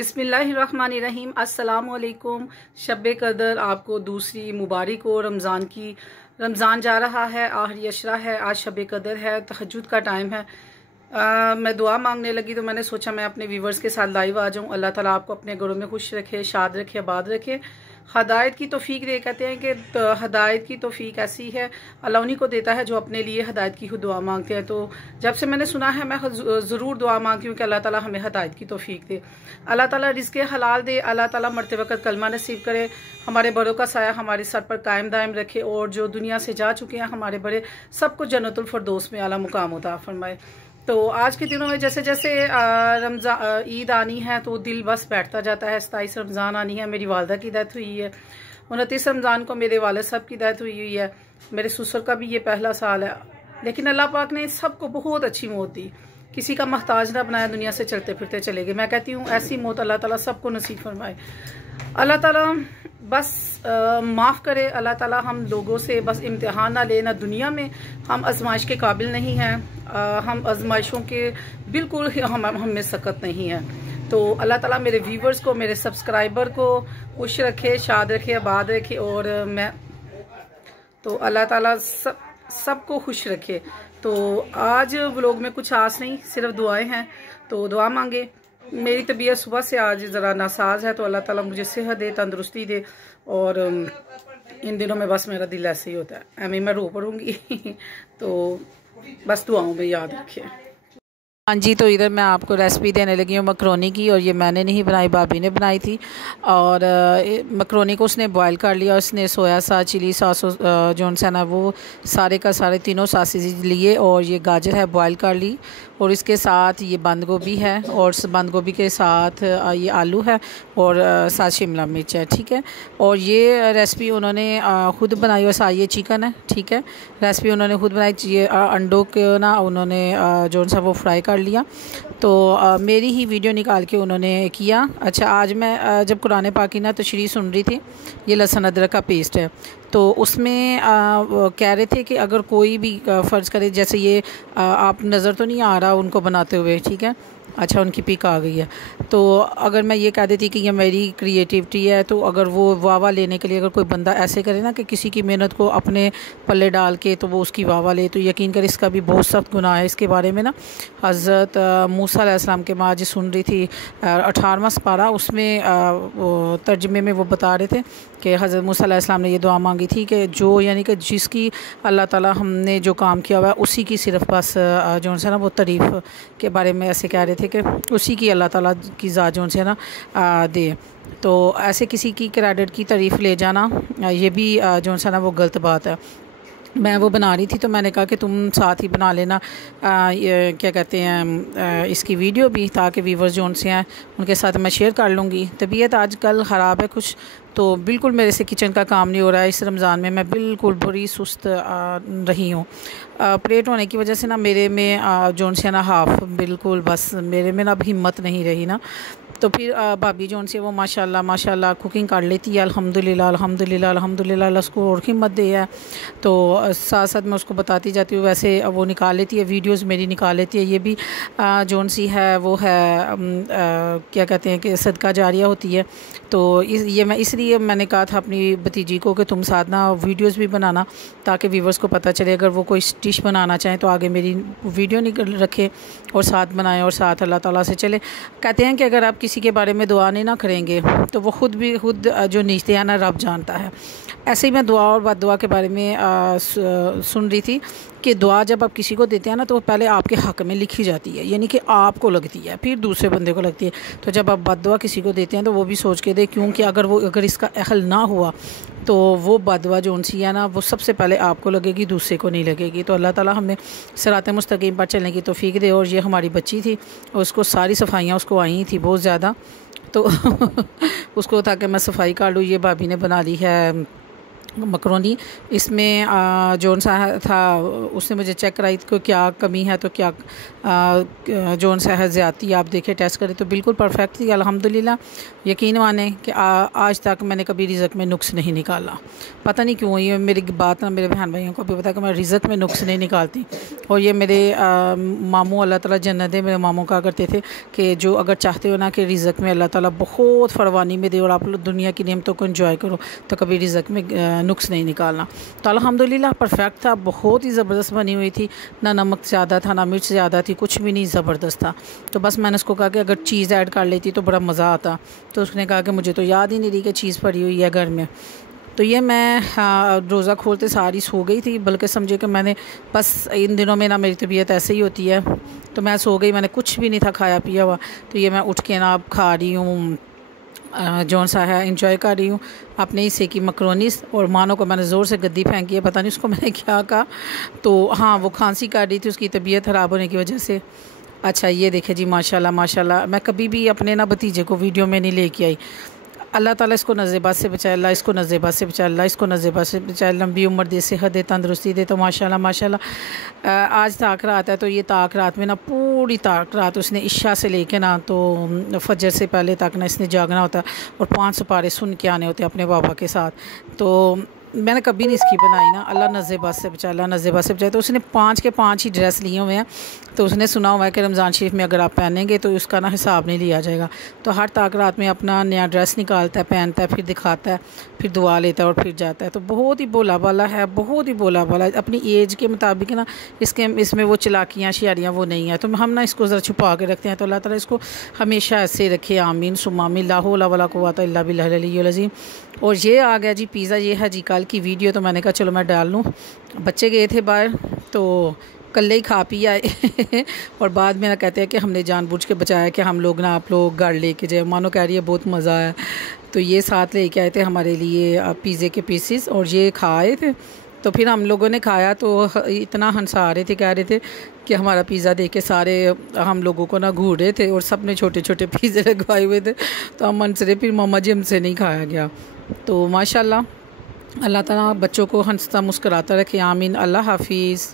बिस्मिल्लाहिर्रहमानिर्रहीम। अस्सलामुअलैकुम। शब कदर आपको दूसरी मुबारक हो। रमज़ान जा रहा है, आखिरी अशरा है, आज शब कदर है, तहज्जुद का टाइम है। मैं दुआ मांगने लगी तो मैंने सोचा मैं अपने व्यूवर्स के साथ लाइव आ जाऊं। अल्लाह ताला आपको अपने घरों में खुश रखे, शाद रखे, आबाद रखे, हदायत की तौफीक दे। कहते हैं कि हदायत की तौफीक ऐसी है अल्लाह उन्हीं को देता है जो अपने लिए हदायत की दुआ मांगते हैं। तो जब से मैंने सुना है मैं ज़रूर दुआ मांगती हूँ कि अल्लाह ताला हमें हदायत की तौफीक दे, अल्लाह ताला रिज़्क़ हलाल दे, अल्लाह ताला मरते वक़्त कलमा नसीब करे, हमारे बड़ों का साया हमारे सर पर कायम दायम रखे और जो दुनिया से जा चुके हैं हमारे बड़े सबको जन्नतुल फिरदौस में आला मुकाम अता फरमाए। तो आज के दिनों में जैसे जैसे रमज़ान ईद आनी है तो दिल बस बैठता जाता है। 27 रमज़ान आनी है, मेरी वालदा की डेथ हुई है। 29 रमज़ान को मेरे वालिद साहब की डेथ हुई है। मेरे ससुर का भी ये पहला साल है, लेकिन अल्लाह पाक ने सबको बहुत अच्छी मौत दी, किसी का मोहताज ना बनाया, दुनिया से चलते फिरते चले गए। मैं कहती हूँ ऐसी मौत अल्लाह ताला सबको नसीब फरमाए। अल्लाह ताला बस माफ़ करे। अल्लाह ताला हम लोगों से बस इम्तिहान ना ले, ना दुनिया में हम आजमाइश के काबिल नहीं हैं, हम आजमाइशों के बिल्कुल हम में सकत नहीं है। तो अल्लाह ताला मेरे व्यूवर्स को, मेरे सब्सक्राइबर को खुश रखे, शाद रखे, आबाद रखे और मैं तो अल्लाह ताला सबको खुश रखे। तो आज व्लॉग में कुछ आस नहीं, सिर्फ दुआएं हैं, तो दुआ मांगे। मेरी तबीयत सुबह से आज ज़रा नासाज है, तो अल्लाह ताला मुझे सेहत दे, तंदुरुस्ती दे। और इन दिनों में बस मेरा दिल ऐसे ही होता है, एम मैं रो पड़ूंगी तो बस दुआओं में याद रखें। हाँ जी, तो इधर मैं आपको रेसिपी देने लगी हूँ मकरोनी की, और ये मैंने नहीं बनाई, भाभी ने बनाई थी। और मकरोनी को उसने बॉयल कर लिया, उसने सोया सॉस, चिली सॉस जो है ना वो सारे का सारे तीनों सॉसेज लिए, और ये गाजर है बॉयल कर ली, और इसके साथ ये बंद गोभी है, और बंद गोभी के साथ ये आलू है, और साथ शिमला मिर्च है, ठीक है। और ये रेसिपी उन्होंने ख़ुद बनाई, और साथ ये चिकन है, ठीक है। रेसिपी उन्होंने ख़ुद बनाई। ये अंडों के ना उन्होंने जो सा वो फ्राई कर लिया, तो मेरी ही वीडियो निकाल के उन्होंने किया। अच्छा, आज मैं जब कुरान पाक की ना तशरीह सुन रही थी, ये लहसुन अदरक का पेस्ट है, तो उसमें कह रहे थे कि अगर कोई भी फ़र्ज़ करे, जैसे ये आप नज़र तो नहीं आ रहा उनको बनाते हुए, ठीक है। अच्छा, उनकी पिक आ गई है। तो अगर मैं ये कह देती कि ये मेरी क्रिएटिविटी है, तो अगर वो वाह लेने के लिए अगर कोई बंदा ऐसे करे ना कि किसी की मेहनत को अपने पल्ले डाल के तो वो उसकी वाह ले, तो यकीन कर इसका भी बहुत सख्त गुनाह है। इसके बारे में ना हज़रत मूसा अलैहिस्सलाम के माँ जी सुन रही थी 18वां पारा, उसमें तर्जमे में वो बता रहे थे कि हज़रत मूसा अलैहिस्सलाम ने ये दुआ मांगी थी कि जो यानी कि जिसकी अल्लाह ताला हमने जो काम किया हुआ है उसी की सिर्फ बस जो है ना वो तारीफ़ के बारे में ऐसे कह रहे थे कि उसी की अल्लाह ताला की ज़ात जो है ना दे। तो ऐसे किसी की क्रेडिट की तारीफ़ ले जाना ये भी जो है ना वो गलत बात है। मैं वो बना रही थी तो मैंने कहा कि तुम साथ ही बना लेना ये क्या कहते हैं इसकी वीडियो भी, ताकि व्यूवर्स जो उनसे हैं उनके साथ मैं शेयर कर लूँगी। तबीयत आजकल ख़राब है कुछ, तो बिल्कुल मेरे से किचन का काम नहीं हो रहा है। इस रमज़ान में मैं बिल्कुल बुरी सुस्त रही हूँ। प्रेट होने की वजह से ना मेरे में जो से ना हाफ बिल्कुल बस मेरे में ना अब हिम्मत नहीं रही ना। तो फिर भाभी जो से वो माशाल्लाह कुकिंग कर लेती है, अल्हम्दुलिल्लाह अल्हम्दुलिल्लाह अल्हम्दुलिल्लाह, अल्लाह उसको और हिम्मत दे है। तो साथ साथ मैं उसको बताती जाती हूँ, वैसे वो निकाल लेती है, वीडियोस मेरी निकाल लेती है। ये भी जो सी है वो है क्या कहते हैं कि सदका जारिया होती है। तो ये मैं इसलिए मैंने कहा था अपनी भतीजी को कि तुम साथ ना वीडियोस भी बनाना, ताकि व्यूवर्स को पता चले अगर वो कोई डिश बनाना चाहें तो आगे मेरी वीडियो निकल रखे और साथ बनाएं और साथ अल्लाह ताला से चले। कहते हैं कि अगर आप किसी के बारे में दुआ नहीं ना करेंगे तो वो खुद जो नीचते हैं ना रब जानता है। ऐसे ही मैं दुआ और बाद दुआ के बारे में सुन रही थी कि दुआ जब आप किसी को देते हैं ना तो वो पहले आपके हक़ में लिखी जाती है, यानी कि आपको लगती है, फिर दूसरे बंदे को लगती है। तो जब आप बद दुआ किसी को देते हैं तो वो भी सोच के दे, क्योंकि अगर इसका अहल ना हुआ तो वो बद दुआ जो उनसी है ना वो सबसे पहले आपको लगेगी, दूसरे को नहीं लगेगी। तो अल्लाह ताला हमें सिरात मुस्तकीम पर चलने की तौफीक दे। और ये हमारी बच्ची थी, उसको सारी सफाइयाँ उसको आई थी बहुत ज़्यादा, तो उसको था कि मैं सफाई कर लूँ। ये भाभी ने बना ली है मकरोनी। इसमें जौन सा था उसने मुझे चेक कराई को क्या कमी है तो क्या जौन सा है ज़्यादती आप देखें टेस्ट करें तो बिल्कुल परफेक्ट थी अल्हम्दुलिल्लाह। यकीन माने कि आज तक मैंने कभी रिज़्क़ में नुक्स नहीं निकाला। पता नहीं क्यों, ये मेरी बात ना मेरे बहन भाइयों को भी पता है कि मैं रिज़्क़ में नुक्स नहीं निकालती। और ये मेरे मामू अल्लाह ताला जन्नत दे, मेरे मामू कहा करते थे कि जो अगर चाहते हो ना कि रिज़्क़ में अल्लाह ताला बहुत फरवानी में दे और आप लोग दुनिया की नेमतों को एंजॉय करो तो कभी रिज़्क़ में नुक्स नहीं निकालना। तो अल्हम्दुलिल्लाह परफेक्ट था, बहुत ही ज़बरदस्त बनी हुई थी, ना नमक ज़्यादा था ना मिर्च ज़्यादा थी, कुछ भी नहीं, ज़बरदस्त था। तो बस मैंने उसको कहा कि अगर चीज़ ऐड कर लेती तो बड़ा मज़ा आता। तो उसने कहा कि मुझे तो याद ही नहीं रही कि चीज़ पड़ी हुई है घर में। तो ये मैं रोज़ा खोलते सारी सो गई थी, बल्कि समझे कि मैंने बस इन दिनों में ना मेरी तबीयत ऐसे ही होती है, तो मैं सो गई, मैंने कुछ भी नहीं था खाया पिया हुआ। तो ये मैं उठ के ना अब खा रही हूँ, जौन सा है इंजॉय कर रही हूँ अपने हिस्से की मकरोनीस। और मानो को मैंने ज़ोर से गद्दी फेंकी है, पता नहीं उसको मैंने क्या कहा। तो हाँ, वो खांसी कर रही थी उसकी तबीयत ख़राब होने की वजह से। अच्छा ये देखे जी, माशाल्लाह माशाल्लाह। मैं कभी भी अपने ना भतीजे को वीडियो में नहीं लेके आई। अल्लाह ताला इसको नज़ेबात से बचाए, अल्लाह इसको नज़ेबात से बचाए, अल्लाह इसको नज़ेबात से बचाए, लंबी उम्र दे, सेहत दे, तंदरुस्ती दे। तो माशाल्लाह माशाल्लाह आज ताक रात है, तो ये ताक रात में ना पूरी ताक रात उसने इशा से लेके ना तो फजर से पहले तक ना इसने जागना होता और 5 सुपारे सुन के आने होते अपने बाबा के साथ। तो मैंने कभी नहीं इसकी बनाई ना, अल्लाह नज़ेबात से बचाए, अल्लाह नज़ेबात से बचाए। तो उसने 5 के 5 ही ड्रेस लिए हुए हैं। तो उसने सुना हुआ है कि रमज़ान शरीफ में अगर आप पहनेंगे तो उसका ना हिसाब नहीं लिया जाएगा। तो हर ताक रात में अपना नया ड्रेस निकालता है, पहनता है, फिर दिखाता है, फिर दुआ लेता है और फिर जाता है। तो बहुत ही भोला भाला है, बहुत ही भोला भाला है। अपनी एज के मुताबिक ना इसमें वो चलाकियाँ शियारियाँ वो नहीं है। तो हम ना इसको ज़रा छुपा के रखते हैं। तो अल्लाह ताला इसको हमेशा ऐसे रखे, आमीन सुम्मा आमीन, ला हौला वला कुव्वता इल्ला बिल्लाहिल अलिय्युल अज़ीम। और ये आ गया जी पिज़्ज़ा, ये है जी कल की वीडियो। तो मैंने कहा चलो मैं डाल लूँ। बच्चे गए थे बाहर तो कल ही खा पी आए और बाद में ना कहते हैं कि हमने जानबूझ के बचाया कि हम लोग ना आप लोग घर लेके जाए। मानो कह रही है बहुत मज़ा आया। तो ये साथ लेके आए थे हमारे लिए पिज़्ज़े के पीसेस और ये खाए थे। तो फिर हम लोगों ने खाया तो इतना हंसा रहे थे, कह रहे थे कि हमारा पिज़्ज़ा देख के सारे हम लोगों को ना घूर रहे थे और सब ने छोटे छोटे पिज़्ज़े लगवाए हुए थे। तो हम मन से फिर मम्मा जी हमसे नहीं खाया गया। तो माशाल्लाह अल्लाह ताला बच्चों को हंसता मुस्कुराता रखे, आमीन। अल्लाह हाफिज़।